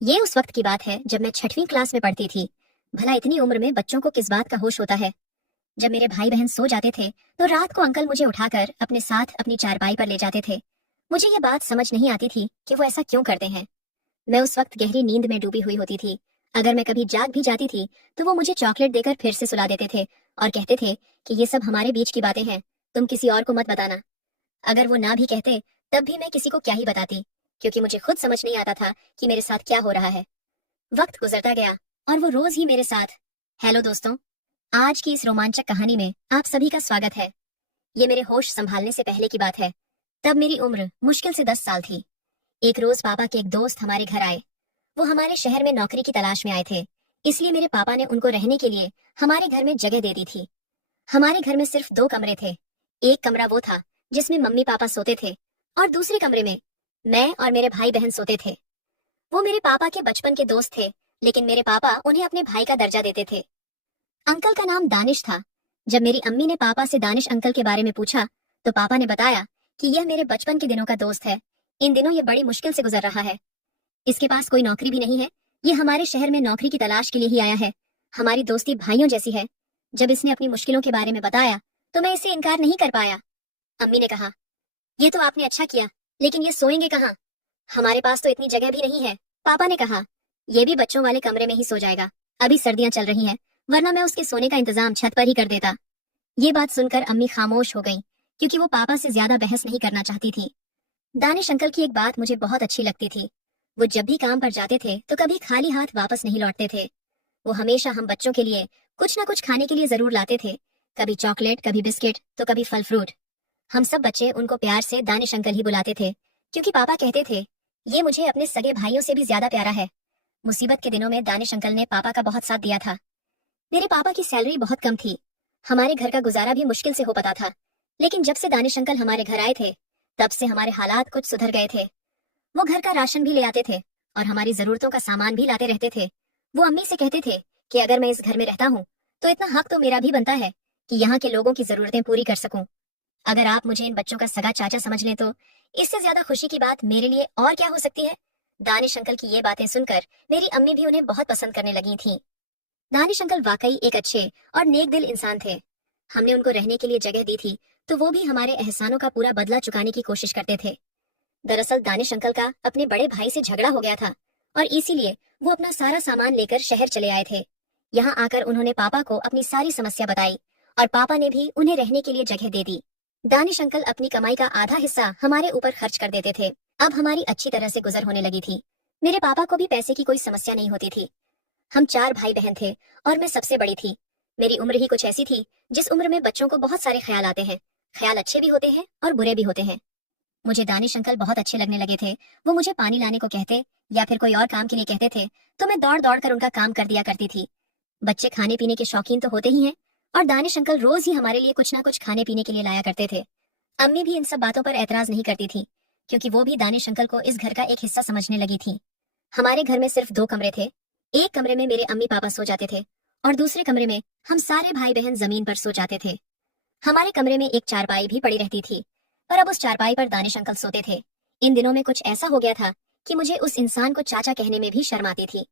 ये उस वक्त की बात है जब मैं 6वीं क्लास में पढ़ती थी। भला इतनी उम्र में बच्चों को किस बात का होश होता है। जब मेरे भाई बहन सो जाते थे तो रात को अंकल मुझे उठाकर अपने साथ अपनी चारपाई पर ले जाते थे। मुझे ये बात समझ नहीं आती थी कि वो ऐसा क्यों करते हैं। मैं उस वक्त गहरी नींद में डूबी हुई होती थी। अगर मैं कभी जाग भी जाती थी तो वो मुझे चॉकलेट देकर फिर से सुला देते थे और कहते थे कि ये सब हमारे बीच की बातें हैं, तुम किसी और को मत बताना। अगर वो ना भी कहते तब भी मैं किसी को क्या ही बताती, क्योंकि मुझे खुद समझ नहीं आता था कि मेरे साथ क्या हो रहा है। वक्त गुजरता गया और वो रोज ही मेरे साथ। हेलो दोस्तों, आज की इस रोमांचक कहानी में आप सभी का स्वागत है। ये मेरे होश संभालने से पहले की बात है। तब मेरी उम्र मुश्किल से 10 साल थी। एक रोज पापा के एक दोस्त हमारे घर आए। वो हमारे शहर में नौकरी की तलाश में आए थे, इसलिए मेरे पापा ने उनको रहने के लिए हमारे घर में जगह दे दी थी। हमारे घर में सिर्फ 2 कमरे थे। एक कमरा वो था जिसमें मम्मी पापा सोते थे और दूसरे कमरे में मैं और मेरे भाई बहन सोते थे। वो मेरे पापा के बचपन के दोस्त थे, लेकिन मेरे पापा उन्हें अपने भाई का दर्जा देते थे। अंकल का नाम दानिश था। जब मेरी अम्मी ने पापा से दानिश अंकल के बारे में पूछा तो पापा ने बताया कि यह मेरे बचपन के दिनों का दोस्त है। इन दिनों ये बड़ी मुश्किल से गुजर रहा है। इसके पास कोई नौकरी भी नहीं है। ये हमारे शहर में नौकरी की तलाश के लिए ही आया है। हमारी दोस्ती भाइयों जैसी है। जब इसने अपनी मुश्किलों के बारे में बताया तो मैं इसे इनकार नहीं कर पाया। अम्मी ने कहा, ये तो आपने अच्छा किया, लेकिन ये सोएंगे कहाँ? हमारे पास तो इतनी जगह भी नहीं है। पापा ने कहा, ये भी बच्चों वाले कमरे में ही सो जाएगा। अभी सर्दियां चल रही हैं, वरना मैं उसके सोने का इंतजाम छत पर ही कर देता। ये बात सुनकर अम्मी खामोश हो गई, क्योंकि वो पापा से ज्यादा बहस नहीं करना चाहती थी। दानिश अंकल की एक बात मुझे बहुत अच्छी लगती थी। वो जब भी काम पर जाते थे तो कभी खाली हाथ वापस नहीं लौटते थे। वो हमेशा हम बच्चों के लिए कुछ ना कुछ खाने के लिए जरूर लाते थे। कभी चॉकलेट, कभी बिस्किट, तो कभी फल फ्रूट। हम सब बच्चे उनको प्यार से दानिश अंकल ही बुलाते थे, क्योंकि पापा कहते थे ये मुझे अपने सगे भाइयों से भी ज्यादा प्यारा है। मुसीबत के दिनों में दानिश अंकल ने पापा का बहुत साथ दिया था। मेरे पापा की सैलरी बहुत कम थी। हमारे घर का गुजारा भी मुश्किल से हो पाता था। लेकिन जब से दानिश अंकल हमारे घर आए थे, तब से हमारे हालात कुछ सुधर गए थे। वो घर का राशन भी ले आते थे और हमारी जरूरतों का सामान भी लाते रहते थे। वो अम्मी से कहते थे कि अगर मैं इस घर में रहता हूँ तो इतना हक तो मेरा भी बनता है कि यहाँ के लोगों की जरूरतें पूरी कर सकूं। अगर आप मुझे इन बच्चों का सगा चाचा समझ लें तो इससे ज्यादा खुशी की बात मेरे लिए और क्या हो सकती है। दानिश अंकल की ये बातें सुनकर मेरी अम्मी भी उन्हें बहुत पसंद करने लगी थीं। दानिश अंकल वाकई एक अच्छे और नेक दिल इंसान थे। हमने उनको रहने के लिए जगह दी थी तो वो भी हमारे एहसानों का पूरा बदला चुकाने की कोशिश करते थे। दरअसल दानिश अंकल का अपने बड़े भाई से झगड़ा हो गया था और इसीलिए वो अपना सारा सामान लेकर शहर चले आए थे। यहाँ आकर उन्होंने पापा को अपनी सारी समस्या बताई और पापा ने भी उन्हें रहने के लिए जगह दे दी। दानिश अंकल अपनी कमाई का आधा हिस्सा हमारे ऊपर खर्च कर देते थे। अब हमारी अच्छी तरह से गुजर होने लगी थी। मेरे पापा को भी पैसे की कोई समस्या नहीं होती थी। हम 4 भाई बहन थे और मैं सबसे बड़ी थी। मेरी उम्र ही कुछ ऐसी थी जिस उम्र में बच्चों को बहुत सारे ख्याल आते हैं। ख्याल अच्छे भी होते हैं और बुरे भी होते हैं। मुझे दानिश अंकल बहुत अच्छे लगने लगे थे। वो मुझे पानी लाने को कहते या फिर कोई और काम के लिए कहते थे तो मैं दौड़ दौड़ कर उनका काम कर दिया करती थी। बच्चे खाने पीने के शौकीन तो होते ही हैं, और दानिश अंकल रोज ही हमारे लिए कुछ ना कुछ खाने पीने के लिए लाया करते थे। अम्मी भी इन सब बातों पर एतराज नहीं करती थी, क्योंकि वो भी दानिश अंकल को इस घर का एक हिस्सा समझने लगी थी। हमारे घर में सिर्फ 2 कमरे थे। एक कमरे में मेरे अम्मी पापा सो जाते थे और दूसरे कमरे में हम सारे भाई बहन जमीन पर सो जाते थे। हमारे कमरे में एक चारपाई भी पड़ी रहती थी, पर अब उस चारपाई पर दानिश अंकल सोते थे। इन दिनों में कुछ ऐसा हो गया था कि मुझे उस इंसान को चाचा कहने में भी शर्म आती थी।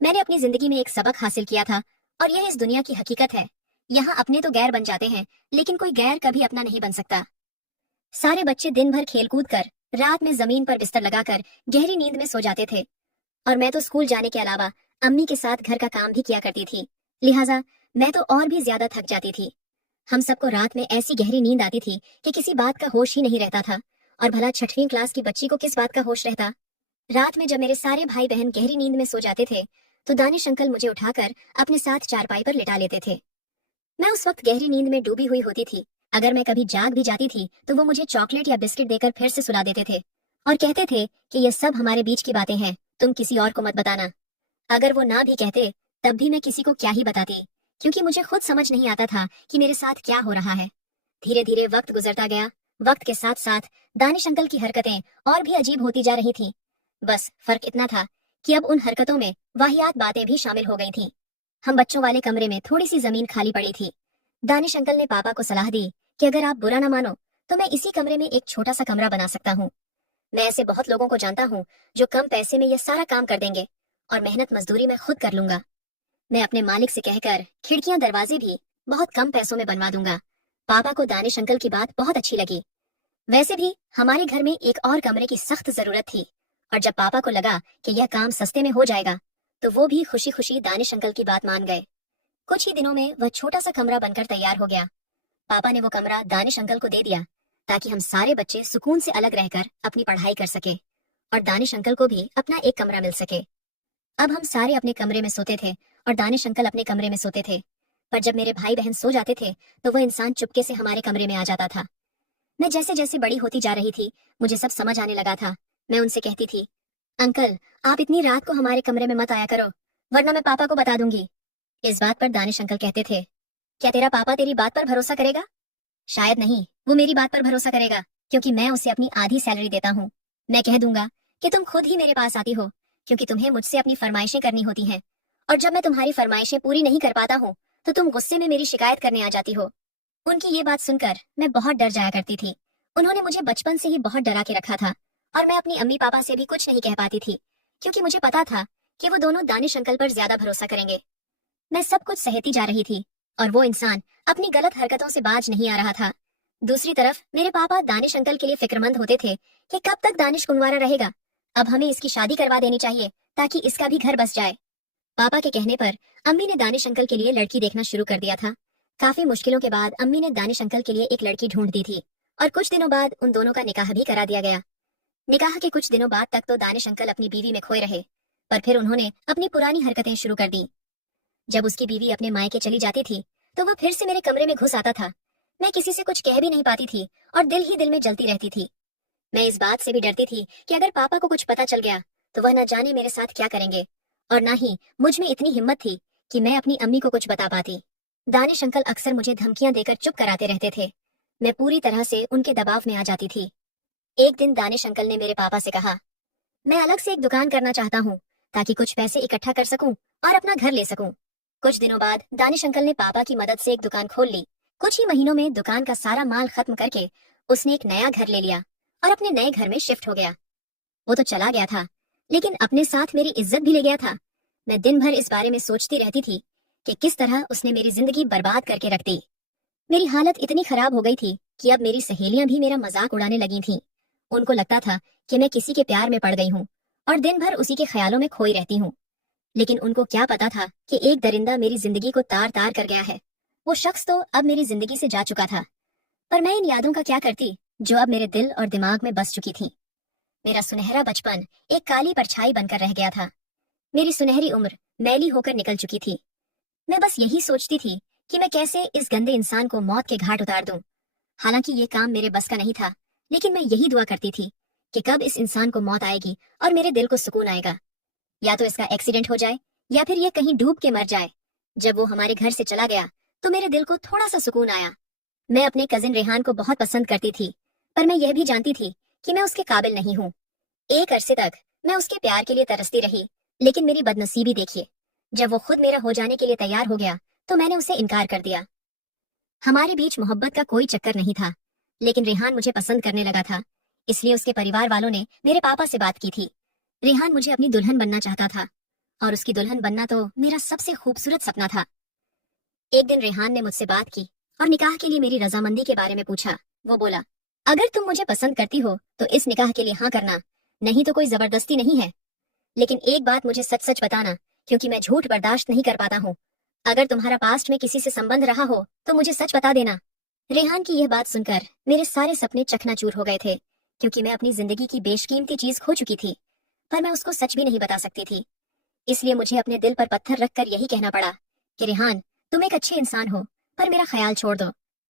मैंने अपनी जिंदगी में एक सबक हासिल किया था, और यह इस दुनिया की हकीकत है। यहाँ अपने तो गैर बन जाते हैं, लेकिन कोई गैर कभी अपना नहीं बन सकता। सारे बच्चे दिन भर खेल कूद कर रात में जमीन पर बिस्तर लगाकर गहरी नींद में सो जाते थे, और मैं तो स्कूल जाने के अलावा अम्मी के साथ घर का काम भी किया करती थी। लिहाजा मैं तो और भी ज्यादा थक जाती थी। हम सबको रात में ऐसी गहरी नींद आती थी कि किसी बात का होश ही नहीं रहता था। और भला 6वीं क्लास की बच्ची को किस बात का होश रहता। रात में जब मेरे सारे भाई बहन गहरी नींद में सो जाते थे तो दानिश अंकल मुझे उठाकर अपने साथ चारपाई पर लिटा लेते थे। मैं उस वक्त गहरी नींद में डूबी हुई होती थी। अगर मैं कभी जाग भी जाती थी तो वो मुझे चॉकलेट या बिस्किट देकर फिर से सुला देते थे और कहते थे कि ये सब हमारे बीच की बातें हैं, तुम किसी और को मत बताना। अगर वो ना भी कहते तब भी मैं किसी को क्या ही बताती, क्योंकि मुझे खुद समझ नहीं आता था कि मेरे साथ क्या हो रहा है। धीरे धीरे वक्त गुजरता गया। वक्त के साथ साथ दानिश अंकल की हरकतें और भी अजीब होती जा रही थीं। बस फर्क इतना था कि अब उन हरकतों में वाहियात बातें भी शामिल हो गई थीं। हम बच्चों वाले कमरे में थोड़ी सी जमीन खाली पड़ी थी। दानिश अंकल ने पापा को सलाह दी कि अगर आप बुरा ना मानो तो मैं इसी कमरे में एक छोटा सा कमरा बना सकता हूँ। मैं ऐसे बहुत लोगों को जानता हूँ जो कम पैसे में यह सारा काम कर देंगे और मेहनत मजदूरी मैं खुद कर लूंगा। मैं अपने मालिक से कहकर खिड़कियां दरवाजे भी बहुत कम पैसों में बनवा दूंगा। पापा को दानिश अंकल की बात बहुत अच्छी लगी। वैसे भी हमारे घर में एक और कमरे की सख्त जरूरत थी और जब पापा को लगा कि यह काम सस्ते में हो जाएगा तो वो भी खुशी खुशी दानिश अंकल की बात मान गए। कुछ ही दिनों में वह छोटा सा कमरा बनकर तैयार हो गया। पापा ने वो कमरा दानिश अंकल को दे दिया ताकि हम सारे बच्चे सुकून से अलग रहकर अपनी पढ़ाई कर सके और दानिश अंकल को भी अपना एक कमरा मिल सके। अब हम सारे अपने कमरे में सोते थे और दानिश अंकल अपने कमरे में सोते थे। पर जब मेरे भाई बहन सो जाते थे तो वह इंसान चुपके से हमारे कमरे में आ जाता था। मैं जैसे जैसे बड़ी होती जा रही थी मुझे सब समझ आने लगा था। मैं उनसे कहती थी, अंकल आप इतनी रात को हमारे कमरे में मत आया करो वरना मैं पापा को बता दूंगी। इस बात पर दानिश अंकल कहते थे, क्या तेरा पापा तेरी बात पर भरोसा करेगा? शायद नहीं, वो मेरी बात पर भरोसा करेगा क्योंकि मैं उसे अपनी आधी सैलरी देता हूँ। मैं कह दूंगा कि तुम खुद ही मेरे पास आती हो क्योंकि तुम्हें मुझसे अपनी फरमाइशें करनी होती हैं और जब मैं तुम्हारी फरमाइशें पूरी नहीं कर पाता हूँ तो तुम गुस्से में मेरी शिकायत करने आ जाती हो। उनकी ये बात सुनकर मैं बहुत डर जाया करती थी। उन्होंने मुझे बचपन से ही बहुत डरा के रखा था और मैं अपनी अम्मी पापा से भी कुछ नहीं कह पाती थी क्योंकि मुझे पता था कि वो दोनों दानिश अंकल पर ज्यादा भरोसा करेंगे। मैं सब कुछ सहती जा रही थी और वो इंसान अपनी गलत हरकतों से बाज नहीं आ रहा था। दूसरी तरफ मेरे पापा दानिश अंकल के लिए फिक्रमंद होते थे कि कब तक दानिश कुंवारा रहेगा, अब हमें इसकी शादी करवा देनी चाहिए ताकि इसका भी घर बस जाए। पापा के कहने पर अम्मी ने दानिश अंकल के लिए लड़की देखना शुरू कर दिया था। काफी मुश्किलों के बाद अम्मी ने दानिश अंकल के लिए एक लड़की ढूंढ दी थी और कुछ दिनों बाद उन दोनों का निकाह भी करा दिया गया। निकाह के कुछ दिनों बाद तक तो दानिश अंकल अपनी बीवी में खोए रहे पर फिर उन्होंने अपनी पुरानी हरकतें शुरू कर दी। जब उसकी बीवी अपने मायके चली जाती थी तो वह फिर से मेरे कमरे में घुस आता था। मैं किसी से कुछ कह भी नहीं पाती थी और दिल ही दिल में जलती रहती थी। मैं इस बात से भी डरती थी कि अगर पापा को कुछ पता चल गया तो वह न जाने मेरे साथ क्या करेंगे और ना ही मुझ में इतनी हिम्मत थी कि मैं अपनी अम्मी को कुछ बता पाती। दानिश अंकल अक्सर मुझे धमकियां देकर चुप कराते रहते थे। मैं पूरी तरह से उनके दबाव में आ जाती थी। एक दिन दानिश अंकल ने मेरे पापा से कहा, मैं अलग से एक दुकान करना चाहता हूँ ताकि कुछ पैसे इकट्ठा कर सकूं और अपना घर ले सकूं। कुछ दिनों बाद दानिश अंकल ने पापा की मदद से एक दुकान खोल ली। कुछ ही महीनों में दुकान का सारा माल खत्म करके उसने एक नया घर ले लिया और अपने नए घर में शिफ्ट हो गया। वो तो चला गया था लेकिन अपने साथ मेरी इज्जत भी ले गया था। मैं दिन भर इस बारे में सोचती रहती थी कि किस तरह उसने मेरी जिंदगी बर्बाद करके रख दी। मेरी हालत इतनी खराब हो गई थी कि अब मेरी सहेलियां भी मेरा मजाक उड़ाने लगी थीं। उनको लगता था कि मैं किसी के प्यार में पड़ गई हूँ और दिन भर उसी के ख्यालों में खोई रहती हूँ। लेकिन उनको क्या पता था कि एक दरिंदा मेरी जिंदगी को तार तार कर गया है। वो शख्स तो अब मेरी जिंदगी से जा चुका था पर मैं इन यादों का क्या करती जो अब मेरे दिल और दिमाग में बस चुकी थी। मेरा सुनहरा बचपन एक काली परछाई बनकर रह गया था। मेरी सुनहरी उम्र मैली होकर निकल चुकी थी। मैं बस यही सोचती थी कि मैं कैसे इस गंदे इंसान को मौत के घाट उतार दूं। हालांकि ये काम मेरे बस का नहीं था लेकिन मैं यही दुआ करती थी कि कब इस इंसान को मौत आएगी और मेरे दिल को सुकून आएगा। या तो इसका एक्सीडेंट हो जाए या फिर ये कहीं डूब के मर जाए। जब वो हमारे घर से चला गया तो मेरे दिल को थोड़ा सा सुकून आया। मैं अपने कजिन रेहान को बहुत पसंद करती थी पर मैं यह भी जानती थी कि मैं उसके काबिल नहीं हूँ। एक अरसे तक मैं उसके प्यार के लिए तरसती रही लेकिन मेरी बदनसीबी देखिए, जब वो खुद मेरा हो जाने के लिए तैयार हो गया तो मैंने उसे इनकार कर दिया। हमारे बीच मोहब्बत का कोई चक्कर नहीं था लेकिन रेहान मुझे पसंद करने लगा था, इसलिए उसके परिवार वालों ने मेरे पापा से बात की थी। रेहान मुझे अपनी दुल्हन बनना चाहता था और उसकी दुल्हन बनना तो मेरा सबसे खूबसूरत सपना था। एक दिन रेहान ने मुझसे बात की और निकाह के लिए मेरी रजामंदी के बारे में पूछा। वो बोला, अगर तुम मुझे पसंद करती हो तो इस निकाह के लिए हाँ करना, नहीं तो कोई जबरदस्ती नहीं है। लेकिन एक बात मुझे सच सच बताना क्योंकि मैं झूठ बर्दाश्त नहीं कर पाता हूँ। अगर तुम्हारा पास्ट में किसी से संबंध रहा हो तो मुझे सच बता देना। रेहान की यह बात सुनकर मेरे सारे सपने चकनाचूर हो गए थे क्योंकि मैं अपनी जिंदगी की बेशकीमती चीज खो चुकी थी पर मैं उसको सच भी नहीं बता सकती थी। इसलिए मुझे अपने दिल पर पत्थर रखकर यही कहना पड़ा कि रेहान, तुम एक अच्छे इंसान हो पर मेरा ख्याल छोड़ दो।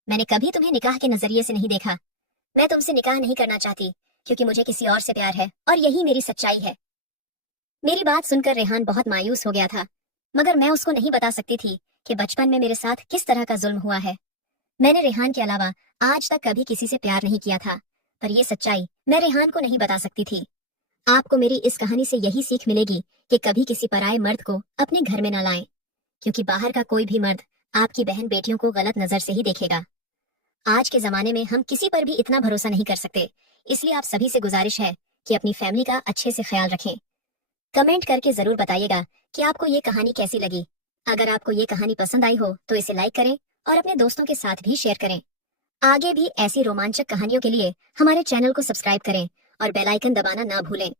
मैंने कभी तुम्हें निकाह के नजरिए से नहीं देखा। मैं तुमसे निकाह नहीं करना चाहती क्योंकि मुझे किसी और से प्यार है और यही मेरी सच्चाई है। मेरी बात सुनकर रेहान बहुत मायूस हो गया था मगर मैं उसको नहीं बता सकती थी कि बचपन में मेरे साथ किस तरह का जुल्म हुआ है। मैंने रेहान के अलावा आज तक कभी किसी से प्यार नहीं किया था पर यह सच्चाई मैं रेहान को नहीं बता सकती थी। आपको मेरी इस कहानी से यही सीख मिलेगी कि कभी किसी पराये मर्द को अपने घर में न लाएं क्योंकि बाहर का कोई भी मर्द आपकी बहन बेटियों को गलत नजर से ही देखेगा। आज के जमाने में हम किसी पर भी इतना भरोसा नहीं कर सकते, इसलिए आप सभी से गुजारिश है कि अपनी फैमिली का अच्छे से ख्याल रखें। कमेंट करके जरूर बताइएगा कि आपको ये कहानी कैसी लगी। अगर आपको ये कहानी पसंद आई हो तो इसे लाइक करें और अपने दोस्तों के साथ भी शेयर करें। आगे भी ऐसी रोमांचक कहानियों के लिए हमारे चैनल को सब्सक्राइब करें और बेल आइकन दबाना ना भूलें।